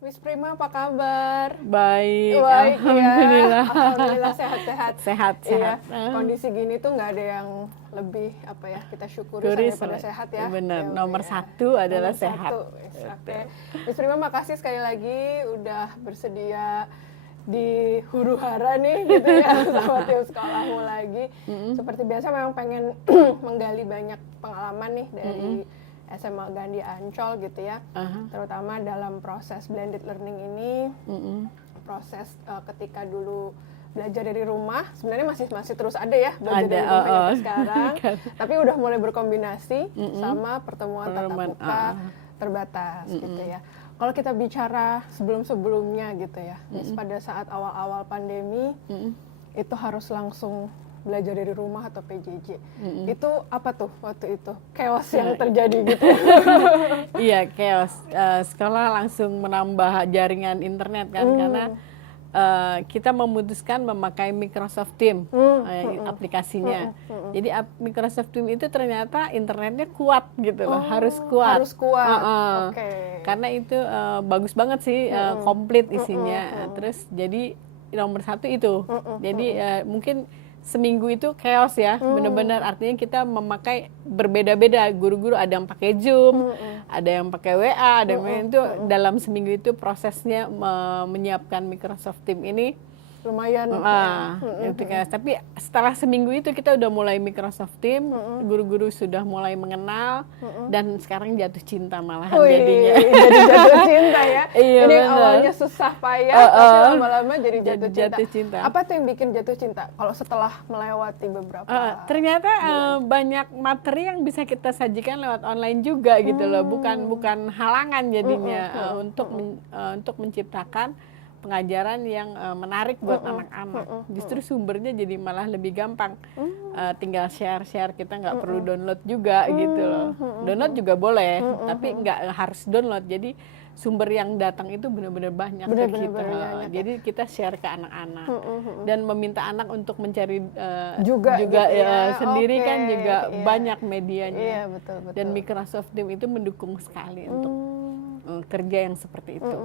Miss Prima apa kabar? Baik, Baik alhamdulillah. ya, alhamdulillah sehat-sehat. Sehat, Iya, sehat. kondisi gini tuh nggak ada yang lebih apa ya kita syukuri Syukuri sampai pada sehat ya. benar. Ya, Nomor ya. satu adalah Nomor sehat. satu. Oke. Miss Prima makasih sekali lagi udah bersedia di huru hara nih gitu ya sama tim sekolahmu lagi. Seperti biasa memang pengen menggali banyak pengalaman nih dari SMA Gandhi Ancol gitu ya, terutama dalam proses blended learning ini, proses ketika dulu belajar dari rumah, sebenarnya masih terus ada ya belajar dari rumah sampai sekarang, tapi udah mulai berkombinasi sama pertemuan tatap muka terbatas gitu ya. Kalau kita bicara sebelum-sebelumnya gitu ya, pada saat awal-awal pandemi itu harus langsung belajar dari rumah atau PJJ. Itu apa tuh waktu itu? Chaos yang terjadi gitu. Iya, chaos. Sekolah langsung menambah jaringan internet kan karena kita memutuskan memakai Microsoft Teams aplikasinya. Jadi Microsoft Teams itu ternyata internetnya kuat gitu loh, harus kuat. Harus kuat. Karena itu bagus banget sih, komplit isinya. Terus jadi nomor satu itu. Jadi mungkin seminggu itu chaos ya, benar-benar artinya kita memakai berbeda-beda. Guru-guru ada yang pakai Zoom, ada yang pakai WA, ada yang itu dalam seminggu itu prosesnya menyiapkan Microsoft Teams ini lumayan. Itu kan. Tapi setelah seminggu itu kita udah mulai Microsoft Teams, guru-guru sudah mulai mengenal dan sekarang jatuh cinta malahan jadinya. Jadi jatuh cinta ya. Iya, jadi bener. awalnya susah payah, tapi lama-lama jadi jatuh cinta. Apa tuh yang bikin jatuh cinta? Kalau setelah melewati beberapa. Ternyata banyak materi yang bisa kita sajikan lewat online juga gitu loh, bukan halangan jadinya untuk menciptakan pengajaran yang menarik buat anak-anak. Justru sumbernya jadi malah lebih gampang. Tinggal share-share, kita nggak perlu download juga gitu loh. Download juga boleh, tapi nggak harus download. Jadi sumber yang datang itu benar-benar banyak ke kita. Jadi kita share ke anak-anak dan meminta anak untuk mencari juga gitu ya. Sendiri kan juga banyak medianya. Iya, betul. Dan Microsoft Teams itu mendukung sekali untuk kerja yang seperti itu.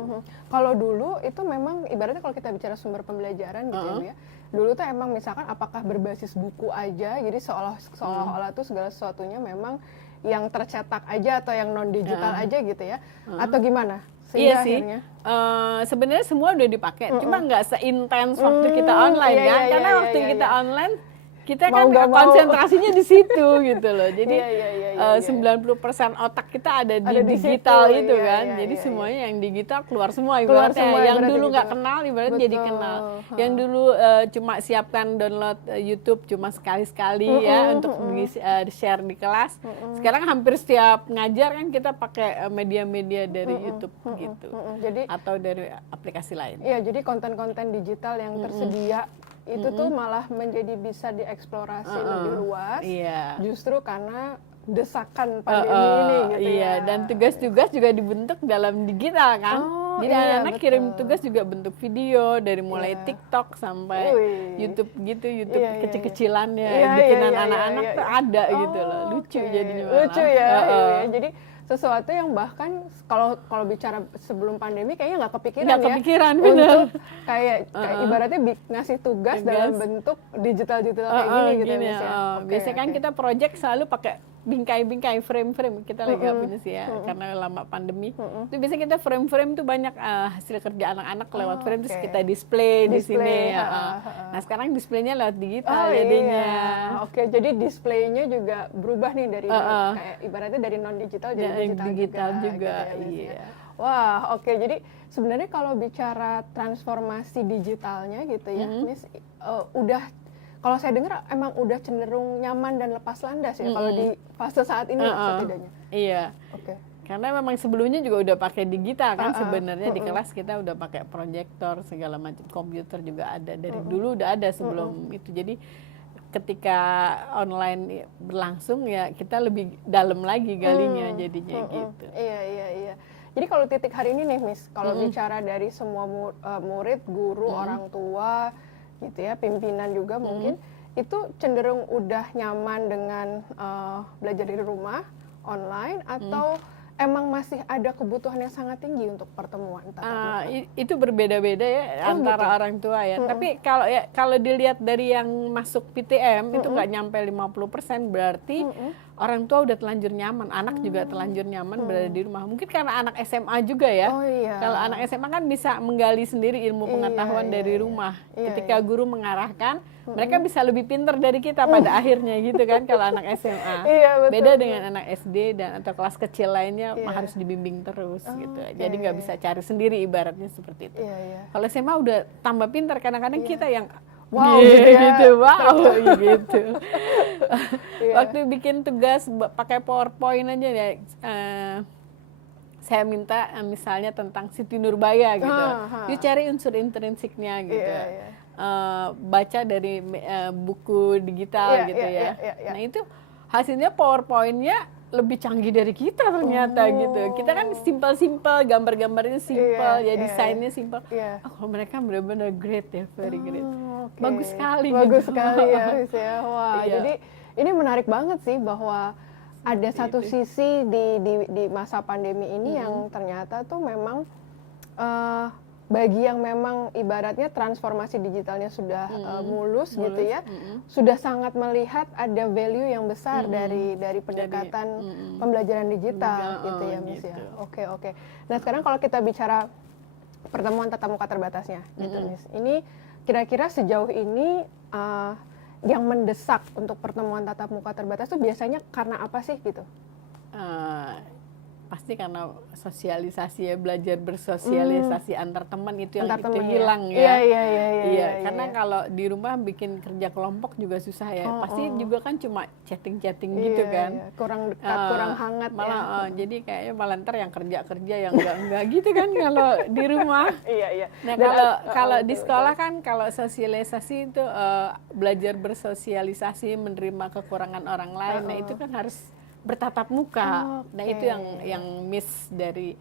Kalau dulu itu memang ibaratnya kalau kita bicara sumber pembelajaran gitu ya, dulu tuh emang misalkan apakah berbasis buku aja, jadi seolah-olah tuh segala sesuatunya memang yang tercetak aja atau yang non digital aja gitu ya, atau gimana? Iya sih, sebenarnya semua udah dipakai, cuma nggak seintens waktu kita online kan, karena waktu kita online kita kan konsentrasinya di situ gitu loh. Jadi 90% otak kita ada di digital situ, itu kan. Jadi semuanya yang digital keluar semua ibaratnya. Yang dulu nggak kenal ibaratnya jadi kenal. Yang dulu cuma siapkan download YouTube cuma sekali-sekali ya untuk share di kelas. Sekarang hampir setiap ngajar kan kita pakai media-media dari YouTube gitu. Jadi atau dari aplikasi lain. Iya, jadi konten-konten digital yang tersedia itu tuh malah menjadi bisa dieksplorasi lebih luas, justru karena desakan pandemi ini gitu ya. Dan tugas-tugas juga dibentuk dalam digital kan. Jadi anak-anak kirim tugas juga bentuk video dari mulai TikTok sampai YouTube gitu, YouTube kecil-kecilannya, bikinan anak-anak tuh ada gitu loh, lucu jadinya malah. Lucu ya, jadi sesuatu yang bahkan kalau bicara sebelum pandemi kayaknya nggak kepikiran bener. Untuk kayak ibaratnya ngasih tugas dalam bentuk digital kayak gini gitu ya. Biasanya kan kita project selalu pakai bingkai-bingkai, frame-frame, kita lagi nggak punya sih ya, karena lama pandemi. Itu biasanya kita frame-frame tuh banyak hasil kerja anak-anak lewat frame, terus kita display di sini. Nah sekarang displaynya lewat digital jadinya. Jadi displaynya juga berubah nih dari kayak ibaratnya dari non digital jadi digital juga. Gitu ya, Wah, jadi sebenarnya kalau bicara transformasi digitalnya gitu ya, Miss, udah kalau saya dengar emang udah cenderung nyaman dan lepas landas ya kalau di fase saat ini setidaknya. Iya. Karena memang sebelumnya juga udah pakai digital kan, sebenarnya di kelas kita udah pakai proyektor segala macam, komputer juga ada dari dulu udah ada sebelum itu. Jadi ketika online berlangsung ya kita lebih dalam lagi galinya jadinya gitu. Iya. Jadi kalau titik hari ini nih Miss, kalau bicara dari semua murid, guru, orang tua gitu ya, pimpinan juga mungkin itu cenderung udah nyaman dengan belajar dari rumah online atau emang masih ada kebutuhan yang sangat tinggi untuk pertemuan tatap muka? Itu berbeda-beda ya antara gitu? orang tua ya. Tapi kalau dilihat dari yang masuk PTM itu nggak nyampe 50%, berarti orang tua udah terlanjur nyaman, anak juga terlanjur nyaman berada di rumah. Mungkin karena anak SMA juga ya. Oh iya. Kalau anak SMA kan bisa menggali sendiri ilmu pengetahuan dari rumah. Ketika guru mengarahkan, mereka bisa lebih pintar dari kita pada akhirnya gitu kan kalau anak SMA. Iya, betul. Beda dengan anak SD dan atau kelas kecil lainnya harus dibimbing terus gitu. Jadi nggak bisa cari sendiri ibaratnya seperti itu. Kalau SMA udah tambah pintar, kadang-kadang kita yang wow gitu, wow gitu. Waktu bikin tugas pakai PowerPoint aja ya, saya minta misalnya tentang Siti Nurbaya gitu. Yuk cari unsur intrinsiknya gitu. Baca dari buku digital gitu ya. Nah itu hasilnya PowerPoint-nya lebih canggih dari kita ternyata gitu. Kita kan simple-simple, gambar-gambarnya simple, ya desainnya simple. Kalau mereka benar-benar great ya, very great. Bagus sekali. Bagus gitu. sekali ya, Miss ya. Wah, jadi ini menarik banget sih bahwa ada satu sisi di masa pandemi ini yang ternyata tuh memang bagi yang memang ibaratnya transformasi digitalnya sudah mulus gitu ya, sudah sangat melihat ada value yang besar dari pendekatan pembelajaran digital gitu ya, Miss ya. Oke. Nah sekarang kalau kita bicara pertemuan tatap muka terbatasnya gitu, Miss. Ini kira-kira sejauh ini yang mendesak untuk pertemuan tatap muka terbatas itu biasanya karena apa sih gitu? Pasti karena sosialisasi ya, belajar bersosialisasi antar teman itu yang Antar itu teman hilang ya. ya. Iya. Karena kalau di rumah bikin kerja kelompok juga susah ya. Pasti juga kan cuma chatting-chatting gitu kan. Kurang dekat, kurang hangat malah, jadi kayaknya malah ntar yang kerja yang enggak gitu kan kalau di rumah. Iya. Nah kalau di sekolah kan kalau sosialisasi itu belajar bersosialisasi, menerima kekurangan orang lain. Nah itu kan harus bertatap muka. Nah itu yang miss dari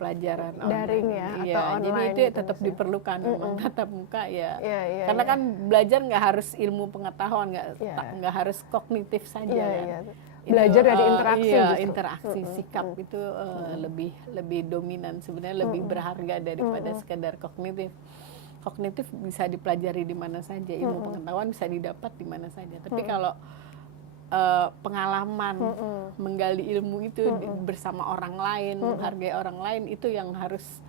pelajaran daring ya, atau online. Jadi itu gitu tetap diperlukan memang tatap muka ya. Iya. Karena kan belajar nggak harus ilmu pengetahuan, nggak harus kognitif saja. Iya. Belajar dari interaksi justru. Interaksi sikap itu lebih dominan sebenarnya, lebih berharga daripada sekedar kognitif. Kognitif bisa dipelajari di mana saja, ilmu pengetahuan bisa didapat di mana saja. Tapi kalau pengalaman menggali ilmu itu bersama orang lain, menghargai orang lain, itu yang harus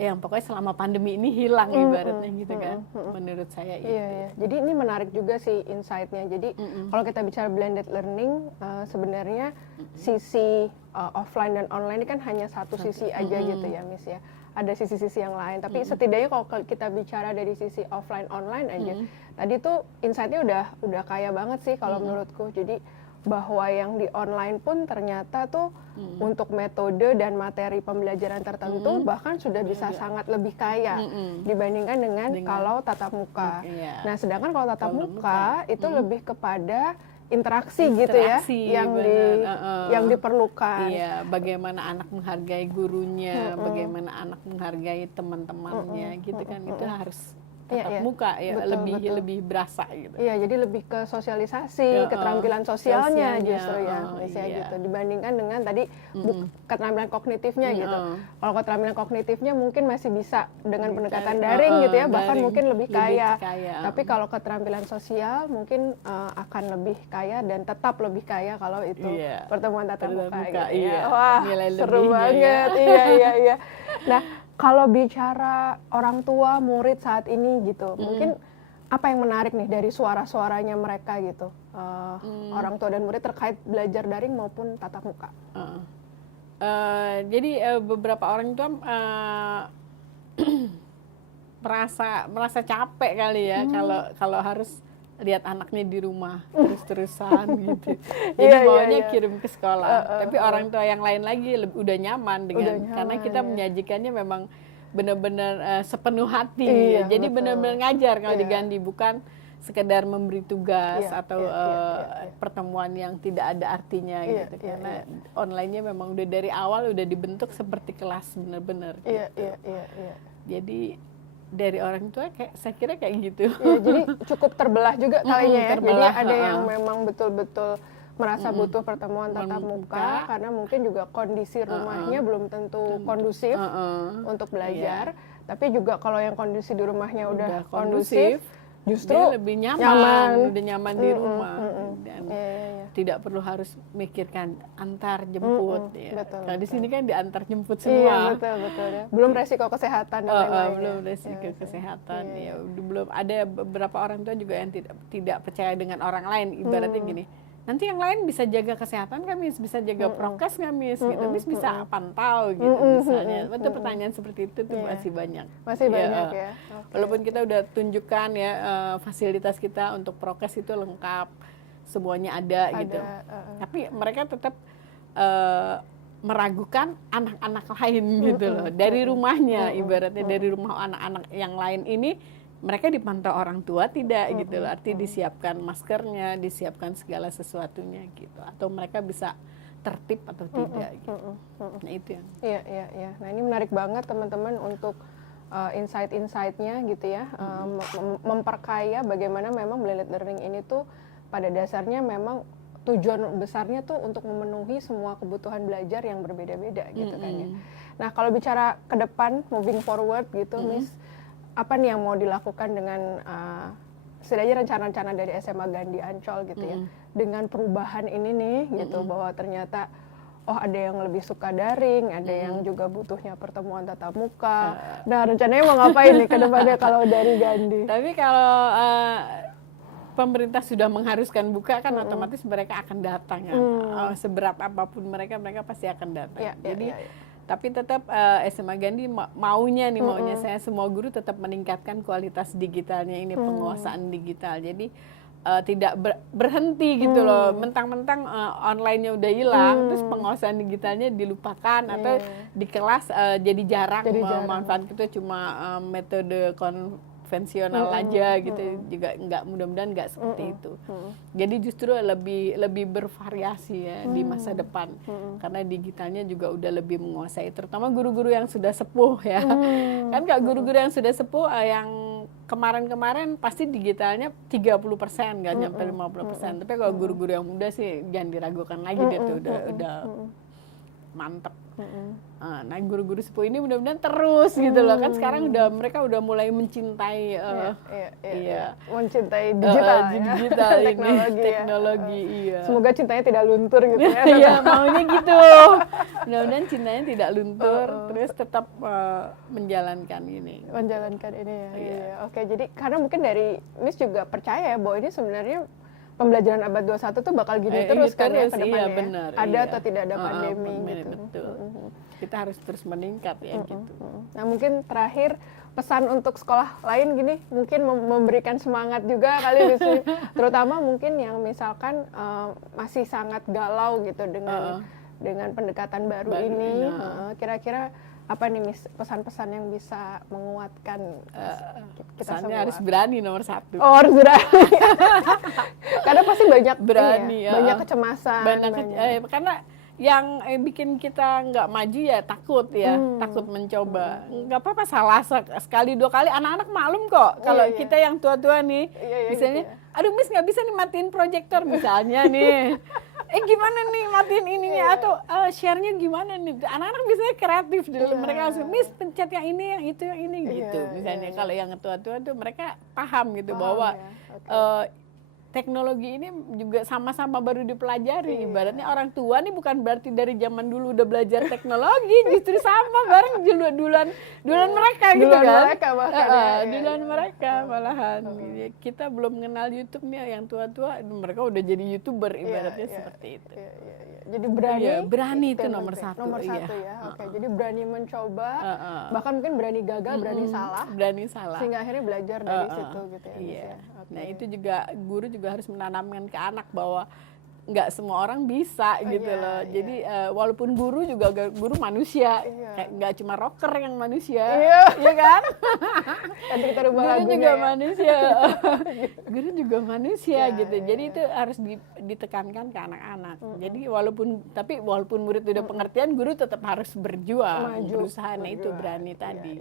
pokoknya selama pandemi ini hilang ibaratnya gitu kan, menurut saya itu. Iya. Jadi ini menarik juga sih insight-nya. Jadi kalau kita bicara blended learning, sebenarnya sisi offline dan online ini kan hanya satu sisi aja gitu ya, Miss ya. Ada sisi-sisi yang lain, tapi setidaknya kalau kita bicara dari sisi offline online aja, tadi tuh insight-nya udah kaya banget sih kalau menurutku. Jadi bahwa yang di online pun ternyata tuh untuk metode dan materi pembelajaran tertentu bahkan sudah bisa sangat lebih kaya dibandingkan dengan kalau tatap muka. Nah, sedangkan kalau tatap muka itu lebih kepada interaksi gitu ya, yang diperlukan. Iya, bagaimana anak menghargai gurunya, bagaimana anak menghargai teman-temannya, gitu kan, itu harus tatap muka ya, betul. lebih berasa gitu. Iya, jadi lebih ke sosialisasi, keterampilan sosialnya justru ya, misalnya gitu, dibandingkan dengan tadi keterampilan kognitifnya gitu. Kalau keterampilan kognitifnya mungkin masih bisa dengan pendekatan daring gitu ya, bahkan mungkin lebih kaya. Tapi kalau keterampilan sosial mungkin akan lebih kaya dan tetap lebih kaya kalau itu pertemuan tatap muka gitu ya. Wah, seru banget. Iya. Nah, kalau bicara orang tua murid saat ini gitu, mungkin apa yang menarik nih dari suara-suaranya mereka gitu, orang tua dan murid terkait belajar daring maupun tatap muka? Jadi beberapa orang tua merasa capek kali ya kalau harus lihat anaknya di rumah terus-terusan gitu. Jadi maunya kirim ke sekolah. Tapi orang tua yang lain lagi udah nyaman dengan karena kita menyajikannya memang benar-benar sepenuh hati. Jadi benar-benar ngajar kalau diganti, bukan sekedar memberi tugas atau pertemuan yang tidak ada artinya gitu. Karena online-nya memang udah dari awal udah dibentuk seperti kelas benar-benar gitu. Jadi dari orang tua saya kira kayak gitu. Jadi cukup terbelah juga kalinya ya. Jadi ada yang memang betul-betul merasa butuh pertemuan tatap muka karena mungkin juga kondisi rumahnya belum tentu kondusif untuk belajar. Tapi juga kalau yang kondisi di rumahnya udah kondusif, justru dia lebih nyaman, udah nyaman di rumah dan tidak perlu harus mikirkan antar jemput. Kalau di sini kan diantar jemput semua. Iya, betul ya. Belum resiko kesehatan dan lain-lain. Belum resiko kesehatan. Ya, belum ada beberapa orang tua juga yang tidak percaya dengan orang lain. Ibaratnya gini, nanti yang lain bisa jaga kesehatan kan, Miss, bisa jaga prokes nggak, Miss, gitu, Miss bisa pantau gitu misalnya. Betul, pertanyaan seperti itu tuh masih banyak. Masih banyak ya. Walaupun kita udah tunjukkan ya fasilitas kita untuk prokes itu lengkap, semuanya ada gitu. Tapi mereka tetap meragukan anak-anak lain gitu loh. Dari rumahnya, ibaratnya dari rumah anak-anak yang lain ini mereka dipantau orang tua tidak gitu loh. Artinya disiapkan maskernya, disiapkan segala sesuatunya gitu. Atau mereka bisa tertib atau tidak gitu. Nah itu yang. Iya. Nah ini menarik banget teman-teman untuk insight-insightnya gitu ya. Memperkaya bagaimana memang blended learning ini tuh pada dasarnya memang tujuan besarnya tuh untuk memenuhi semua kebutuhan belajar yang berbeda-beda gitu kan ya. Nah kalau bicara ke depan, moving forward gitu, Miss, apa nih yang mau dilakukan dengan setidaknya rencana-rencana dari SMA Gandhi Ancol gitu ya, dengan perubahan ini nih gitu, bahwa ternyata ada yang lebih suka daring, ada yang juga butuhnya pertemuan tatap muka. Nah rencananya mau ngapain nih ke depannya kalau dari Gandhi? Tapi kalau pemerintah sudah mengharuskan buka kan otomatis mereka akan datang kan. Seberat apapun mereka pasti akan datang. Jadi tapi tetap SMA Gandhi maunya saya semua guru tetap meningkatkan kualitas digitalnya ini, penguasaan digital. Jadi tidak berhenti gitu loh, mentang-mentang online-nya udah hilang, terus penguasaan digitalnya dilupakan atau di kelas jadi jarang memanfaatkan itu, cuma metode konvensional aja gitu, juga nggak, mudah-mudahan nggak seperti itu. Jadi justru lebih bervariasi ya di masa depan, karena digitalnya juga udah lebih menguasai, terutama guru-guru yang sudah sepuh ya. Kan kalau guru-guru yang sudah sepuh yang kemarin-kemarin pasti digitalnya 30%, nggak nyampe 50%. Tapi kalau guru-guru yang muda sih jangan diragukan lagi, dia tuh udah mantep. Nah guru-guru sepuh ini mudah-mudahan terus gitu loh, kan sekarang mereka udah mulai mencintai mencintai digital ya. teknologi. Iya. Semoga cintanya tidak luntur gitu ya. Iya, maunya gitu. Mudah-mudahan cintanya tidak luntur, terus tetap menjalankan ini ya. Iya. Oke, jadi karena mungkin dari Miss juga percaya ya bahwa ini sebenarnya pembelajaran abad 21 tuh bakal gini terus kan ya ke depannya. Iya, benar, ada atau tidak ada pandemi gitu. Betul. Kita harus terus meningkat ya gitu. Nah, mungkin terakhir pesan untuk sekolah lain gini, mungkin memberikan semangat juga kali di sini. Terutama mungkin yang misalkan masih sangat galau gitu dengan pendekatan baru ini. Kira-kira apa nih Miss, pesan-pesan yang bisa menguatkan kita semua? Harus berani nomor satu. Harus berani. Karena pasti banyak berani, banyak kecemasan. Karena yang bikin kita nggak maju ya takut ya, takut mencoba. Nggak apa-apa salah sekali dua kali, anak-anak maklum kok. Kalau kita yang tua-tua nih, misalnya, aduh Miss nggak bisa nih matiin proyektor misalnya nih. Gimana nih matiin ininya atau share-nya gimana nih? Anak-anak biasanya kreatif dulu, mereka langsung Miss pencet yang ini, yang itu, yang ini gitu. Misalnya kalau yang tua-tua tuh mereka paham gitu bahwa teknologi ini juga sama-sama baru dipelajari. Ibaratnya orang tua nih bukan berarti dari zaman dulu udah belajar teknologi, justru sama bareng duluan mereka gitu kan. Duluan mereka malahan. Kita belum kenal YouTube nih, yang tua-tua mereka udah jadi YouTuber ibaratnya seperti itu. Jadi berani itu nomor satu. Nomor satu ya. Oke, jadi berani mencoba, bahkan mungkin berani gagal, berani salah. Sehingga akhirnya belajar dari situ gitu ya. Iya. Nah itu juga guru juga harus menanamkan ke anak bahwa nggak semua orang bisa gitu loh. Jadi walaupun guru manusia, kayak nggak cuma rocker yang manusia, iya kan? Nanti kita rubah guru lagunya juga ya. manusia, guru juga manusia gitu. Jadi itu harus ditekankan ke anak-anak. Jadi walaupun murid udah pengertian, guru tetap harus berjuang, berusaha. Nah itu berani tadi.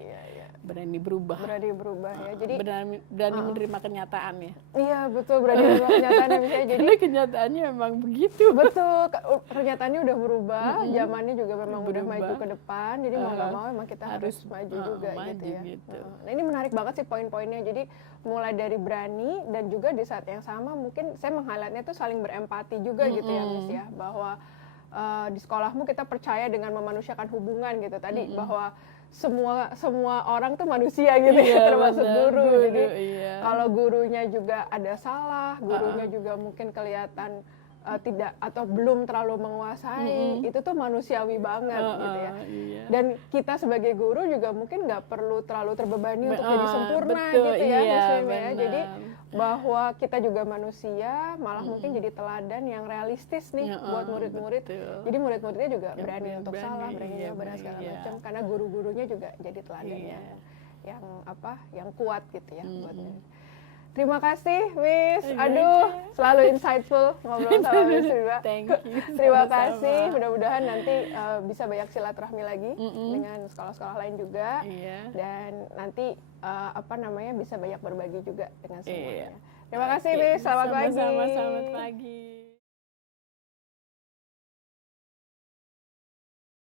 Berani berubah ya. Jadi berani menerima kenyataan ya. Iya betul, berani menerima kenyataan ya. Jadi karena kenyataannya memang memang begitu. Betul, pernyataannya udah berubah, zamannya juga memang udah Berubah. maju ke depan, jadi mau nggak mau emang kita harus maju juga maju gitu ya. gitu. Nah ini menarik banget sih poin-poinnya, jadi mulai dari berani dan juga di saat yang sama mungkin saya meng-highlightnya tuh saling berempati juga gitu ya Miss ya, bahwa di sekolahmu kita percaya dengan memanusiakan hubungan gitu tadi, bahwa semua orang tuh manusia gitu ya, termasuk benar, guru. Jadi iya. kalau gurunya juga ada salah, gurunya juga mungkin kelihatan tidak atau belum terlalu menguasai, itu tuh manusiawi banget gitu ya. Iya. Dan kita sebagai guru juga mungkin nggak perlu terlalu terbebani untuk jadi sempurna betul, gitu ya, iya, Miss Mim ya. benar. Jadi bahwa kita juga manusia, malah mungkin jadi teladan yang realistis nih buat murid-murid. betul. Jadi murid-muridnya juga Ya, berani untuk berani, salah, berani iya, nyoba dan segala iya. macam. Karena guru-gurunya juga jadi teladan Iya. yang kuat gitu ya buat murid. Terima kasih, Miss. Iya. Aduh, selalu insightful ngobrol sama Miss Riba. Thank you. Terima Sama-sama. kasih. Mudah-mudahan nanti bisa banyak silaturahmi lagi dengan sekolah-sekolah lain juga. Iya. Dan nanti bisa banyak berbagi juga dengan semuanya. Iya. Terima kasih, Oke, Miss. Selamat pagi. sama-sama, selamat pagi.